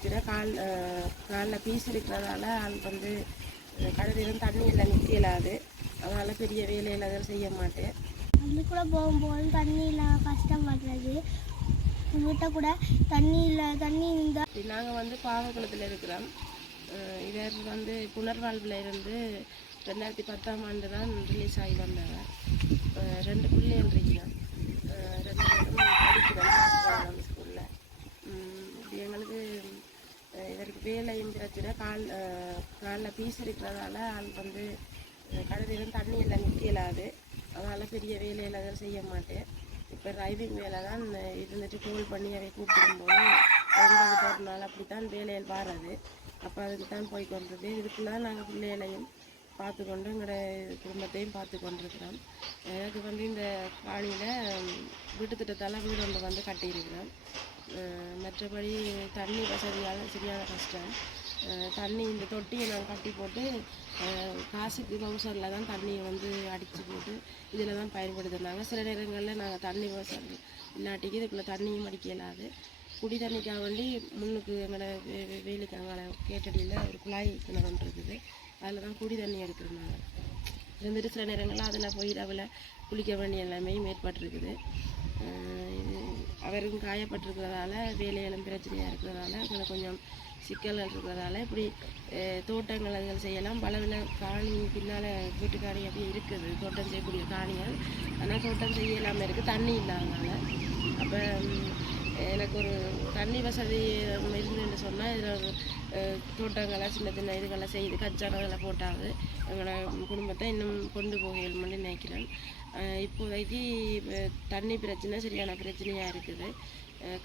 பிரச்சனை கால் காலில் பீஸ் இருக்கிறதால ஆள் வந்து கடலிலும் தண்ணி எல்லாம் நிற்க இயலாது. அதனால் பெரிய வேலையில் அதை செய்ய மாட்டேன். பள்ளிக்கூட போகும்போது தண்ணி இல்லாம கஷ்டப்படுறது வீட்டை கூட தண்ணி இல்லை தண்ணி இருந்தால் நாங்கள் வந்து பாவக்குளத்தில் இருக்கிறோம். இவர் வந்து புனர்வாழ்வில் இருந்து ரெண்டாயிரத்தி பத்தாம் ஆண்டு தான் ரிலீஸ் ஆகி வந்தவர். ரெண்டு பிள்ளைகள் வேலை இவருக்கு கால் காலில் பீஸ் இருக்கிறதால ஆள் வந்து கடலிலும் தண்ணி இல்லை நிற்க அதனால் பெரிய வேலையில் அதை செய்ய மாட்டேன். இப்போ டிரைவிங் வேலை தான் இருந்துட்டு கோல் பண்ணி அதை கூப்பிடும்போது எங்களுக்கு ஒரு நாள் அப்படி தான் வேலையில் வாரது. அப்போ அதுக்கு தான் போய் கொண்டது இதுக்குள்ள தான் நாங்கள் பிள்ளைகளையும் பார்த்து கொண்டு எங்களோட குடும்பத்தையும் பார்த்து கொண்டிருக்கிறோம் எனக்கு வந்து இந்த காணியில் வீட்டு திட்டத்தால் வீடு ஒன்று வந்து கட்டியிருக்கிறோம். மற்றபடி தண்ணி வசதியால் சரியான கஷ்டம். தண்ணி இந்த தொட்டியை நாங்கள் கட்டி போட்டு காசுக்கு பவுசரில் தான் தண்ணியை வந்து அடித்து போட்டு இதில் தான் பயன்படுத்தினாங்க சில நேரங்களில் நாங்கள் தண்ணி பவுசர் இல்லாட்டிக்கு இதுக்குள்ளே தண்ணியும் அடிக்க இயலாது குடி தண்ணிக்காக வேண்டி முன்னுக்கு எங்களை வே- அங்கே கேட்டடியில் ஒரு குழாய் கிணறு இருக்குது. அதில் தான் குடி தண்ணி எடுத்துருந்தாங்க. இருந்துட்டு சில நேரங்களில் அதில் போய் இரவில் குளிக்க வேண்டிய எல்லாமே ஏற்பட்டிருக்குது. அவருக்கும் காயப்பட்டிருக்கிறதால வேலையெல்லாம் பிரச்சனையாக இருக்கிறதால எங்களுக்கு கொஞ்சம் சிக்கல்கள் இருக்கிறதால இப்படி தோட்டங்கள் அதுகள் செய்யலாம். பலவில காணி பின்னால் வீட்டு காணி அப்படியே இருக்குது. தோட்டம் செய்யக்கூடிய காணிகள். ஆனால் தோட்டம் செய்ய இல்லாமல் இருக்குது தண்ணி இல்லாதனால அப்போ எனக்கு ஒரு தண்ணி வசதி இருந்துன்னு சொன்னால் இதில் ஒரு சின்ன சின்ன இதுகளை செய்து கச்சானங்களை போட்டாவது எங்களோட குடும்பத்தை இன்னும் கொண்டு போகணும்னு நினைக்கிறேன். இப்போதைக்கு தண்ணி பிரச்சனை சரியான பிரச்சனையாக இருக்குது. அஹ்,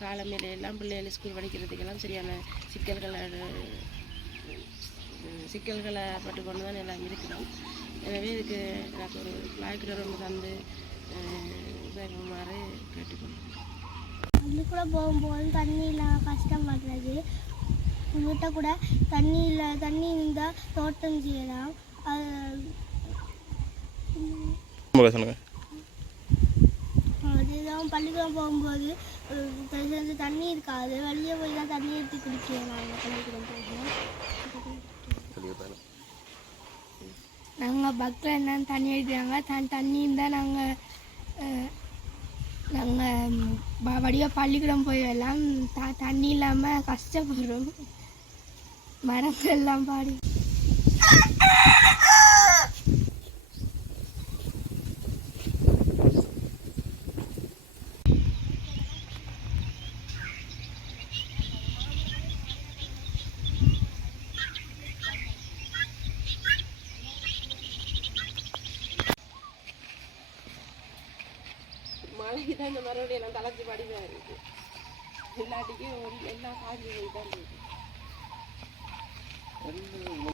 எல்லாம் பிள்ளைகள் ஸ்கூல் படிக்கிறதுக்கெல்லாம் சரியான சிக்கல்களை சிக்கல்களை பட்டு கொண்டு தான் எல்லாம் இருக்கிறோம். எனவே இதுக்கு எனக்கு ஒரு லாய்க்கிடர் ஒன்று தந்து அஹ், உதவுமாறு கேட்டுக்கொள்கிறேன். பள்ளிக்கூட போகும்போது தண்ணி இல்லாம கஷ்டப்படுறது வீட்டை கூட தண்ணி இல்லை தண்ணி இருந்தால் தோட்டம் செய்யலாம். அது அதுதான் பள்ளிக்கூடம் போகும்போது தண்ணி இருக்காது. வெளியே போய் தான் தண்ணி எடுத்து குடிக்கிறோம் நாங்கள் பள்ளிக்கூடம் போகும்போது. நாங்கள் பக்கில் என்ன தண்ணி அடிக்கிறாங்க தன் தண்ணி இருந்தால் நாங்கள் நாங்கள் வடிவாக பள்ளிக்கூடம் போய் எல்லாம் த தண்ணி இல்லாமல் கஷ்டப்படுறோம். மரத்தெல்லாம் பாடி. மழைக்கு தான் இந்த மறுபடியும் எல்லாம் தலைச்சி படிவாக இருக்குது எல்லாத்துக்கும் ஒரு எல்லாம் காஞ்சி போய் தான் இருக்குது